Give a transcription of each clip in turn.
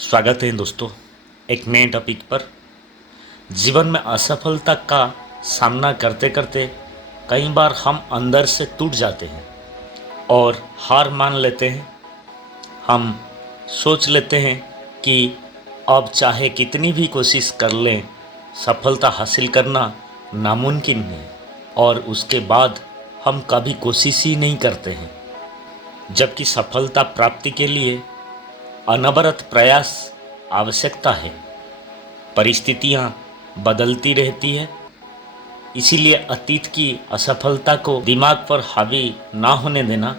स्वागत है दोस्तों एक नए टॉपिक पर। जीवन में असफलता का सामना करते करते कई बार हम अंदर से टूट जाते हैं और हार मान लेते हैं। हम सोच लेते हैं कि अब चाहे कितनी भी कोशिश कर लें सफलता हासिल करना नामुमकिन है, और उसके बाद हम कभी कोशिश ही नहीं करते हैं। जबकि सफलता प्राप्ति के लिए अनवरत प्रयास आवश्यकता है। परिस्थितियाँ बदलती रहती है, इसीलिए अतीत की असफलता को दिमाग पर हावी ना होने देना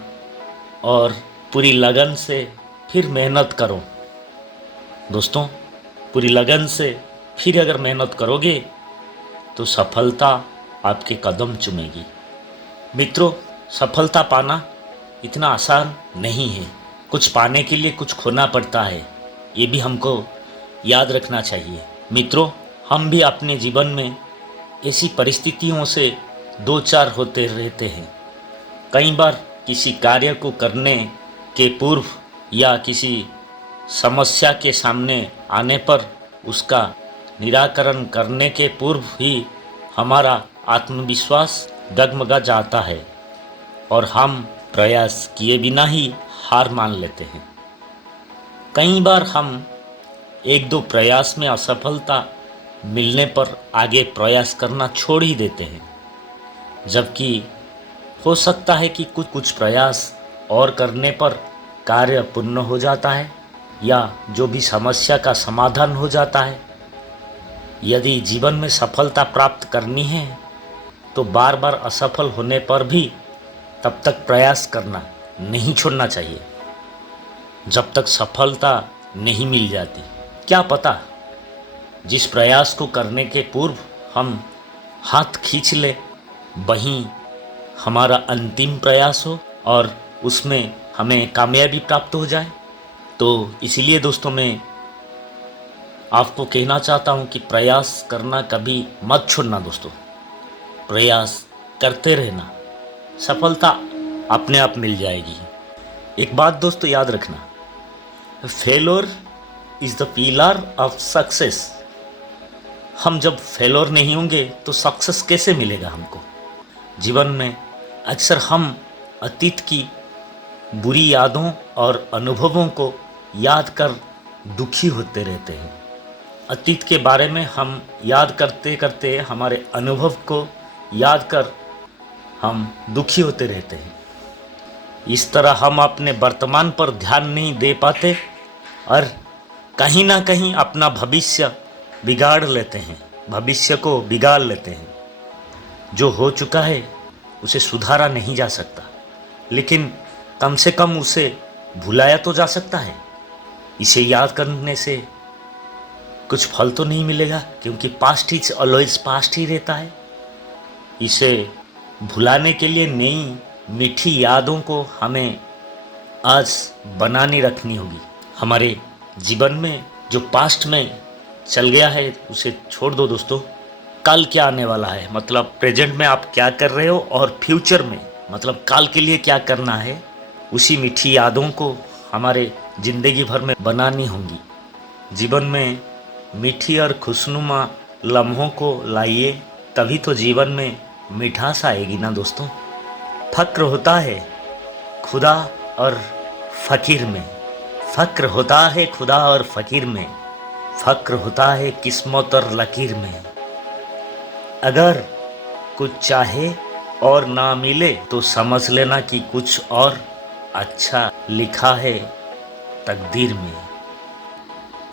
और पूरी लगन से फिर मेहनत करो। दोस्तों, पूरी लगन से फिर अगर मेहनत करोगे तो सफलता आपके कदम चूमेगी। मित्रों, सफलता पाना इतना आसान नहीं है। कुछ पाने के लिए कुछ खोना पड़ता है, ये भी हमको याद रखना चाहिए। मित्रों, हम भी अपने जीवन में ऐसी परिस्थितियों से दो चार होते रहते हैं। कई बार किसी कार्य को करने के पूर्व या किसी समस्या के सामने आने पर उसका निराकरण करने के पूर्व ही हमारा आत्मविश्वास डगमगा जाता है और हम प्रयास किए बिना ही हार मान लेते हैं। कई बार हम एक दो प्रयास में असफलता मिलने पर आगे प्रयास करना छोड़ ही देते हैं, जबकि हो सकता है कि कुछ कुछ प्रयास और करने पर कार्य पूर्ण हो जाता है या जो भी समस्या का समाधान हो जाता है। यदि जीवन में सफलता प्राप्त करनी है तो बार बार असफल होने पर भी तब तक प्रयास करना नहीं छोड़ना चाहिए जब तक सफलता नहीं मिल जाती। क्या पता जिस प्रयास को करने के पूर्व हम हाथ खींच ले वहीं हमारा अंतिम प्रयास हो और उसमें हमें कामयाबी प्राप्त हो जाए। तो इसीलिए दोस्तों, मैं आपको कहना चाहता हूँ कि प्रयास करना कभी मत छोड़ना। दोस्तों, प्रयास करते रहना, सफलता अपने आप मिल जाएगी। एक बात दोस्तों याद रखना, failure is the pillar of success. हम जब फेलोर नहीं होंगे तो सक्सेस कैसे मिलेगा हमको। जीवन में अक्सर हम अतीत की बुरी यादों और अनुभवों को याद कर दुखी होते रहते हैं। अतीत के बारे में हम याद करते करते हमारे अनुभव को याद कर हम दुखी होते रहते हैं। इस तरह हम अपने वर्तमान पर ध्यान नहीं दे पाते और कहीं ना कहीं अपना भविष्य बिगाड़ लेते हैं, भविष्य को बिगाड़ लेते हैं। जो हो चुका है उसे सुधारा नहीं जा सकता, लेकिन कम से कम उसे भुलाया तो जा सकता है। इसे याद करने से कुछ फल तो नहीं मिलेगा, क्योंकि पास्ट इज ऑलवेज पास्ट ही रहता है। इसे भुलाने के लिए नई मीठी यादों को हमें आज बनानी रखनी होगी। हमारे जीवन में जो पास्ट में चल गया है उसे छोड़ दो दोस्तों। कल क्या आने वाला है, मतलब प्रेजेंट में आप क्या कर रहे हो, और फ्यूचर में मतलब काल के लिए क्या करना है, उसी मीठी यादों को हमारे ज़िंदगी भर में बनानी होंगी। जीवन में मीठी और खुशनुमा लम्हों को लाइए, तभी तो जीवन में मिठास आएगी ना दोस्तों। फ़क्र होता है खुदा और फ़कीर में, फ़क्र होता है खुदा और फ़कीर में, फ़क्र होता है किस्मत और लकीर में। अगर कुछ चाहे और ना मिले तो समझ लेना कि कुछ और अच्छा लिखा है तकदीर में।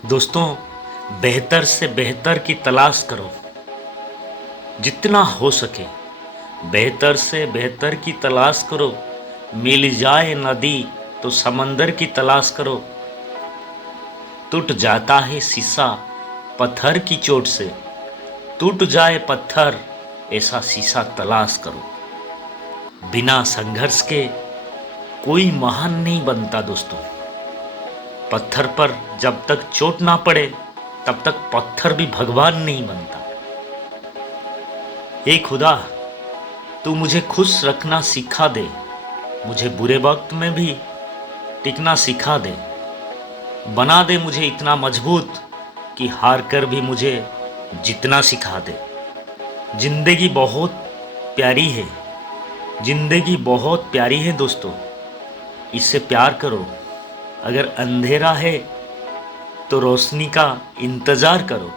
दोस्तों, बेहतर से बेहतर की तलाश करो, जितना हो सके बेहतर से बेहतर की तलाश करो। मिल जाए नदी तो समंदर की तलाश करो। टूट जाता है शीशा पत्थर की चोट से, टूट जाए पत्थर ऐसा शीशा तलाश करो। बिना संघर्ष के कोई महान नहीं बनता दोस्तों। पत्थर पर जब तक चोट ना पड़े तब तक पत्थर भी भगवान नहीं बनता। हे खुदा, तू मुझे खुश रखना सिखा दे, मुझे बुरे वक्त में भी टिकना सिखा दे। बना दे मुझे इतना मजबूत कि हार कर भी मुझे जितना सिखा दे। जिंदगी बहुत प्यारी है, जिंदगी बहुत प्यारी है दोस्तों, इससे प्यार करो। अगर अंधेरा है तो रोशनी का इंतज़ार करो।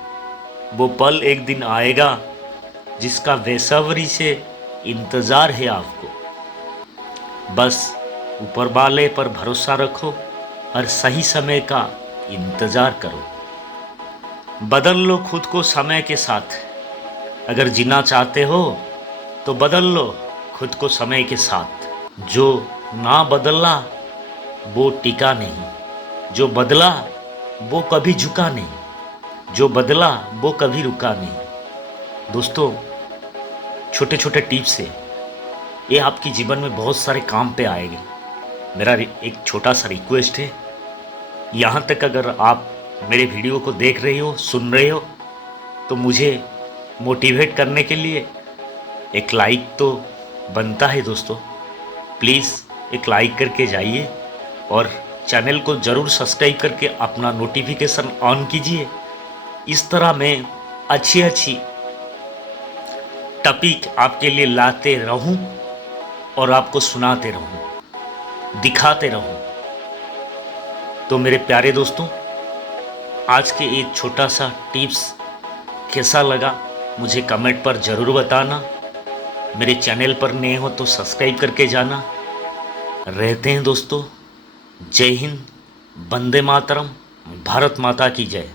वो पल एक दिन आएगा जिसका बेसब्री से इंतज़ार है आपको। बस ऊपर वाले पर भरोसा रखो और सही समय का इंतज़ार करो। बदल लो खुद को समय के साथ। अगर जीना चाहते हो तो बदल लो खुद को समय के साथ। जो ना बदला वो टिका नहीं, जो बदला वो कभी झुका नहीं, जो बदला वो कभी रुका नहीं। दोस्तों, छोटे छोटे टिप्स से ये आपके जीवन में बहुत सारे काम पे आएंगे। मेरा एक छोटा सा रिक्वेस्ट है, यहाँ तक अगर आप मेरे वीडियो को देख रहे हो, सुन रहे हो, तो मुझे मोटिवेट करने के लिए एक लाइक तो बनता है दोस्तों। प्लीज़ एक लाइक करके जाइए और चैनल को ज़रूर सब्सक्राइब करके अपना नोटिफिकेशन ऑन कीजिए। इस तरह मैं अच्छी टॉपिक आपके लिए लाते रहूं और आपको सुनाते रहूं, दिखाते रहूं। तो मेरे प्यारे दोस्तों, आज के एक छोटा सा टिप्स कैसा लगा मुझे कमेंट पर ज़रूर बताना। मेरे चैनल पर नए हो तो सब्सक्राइब करके जाना। रहते हैं दोस्तों। जय हिंद, वंदे मातरम, भारत माता की जय।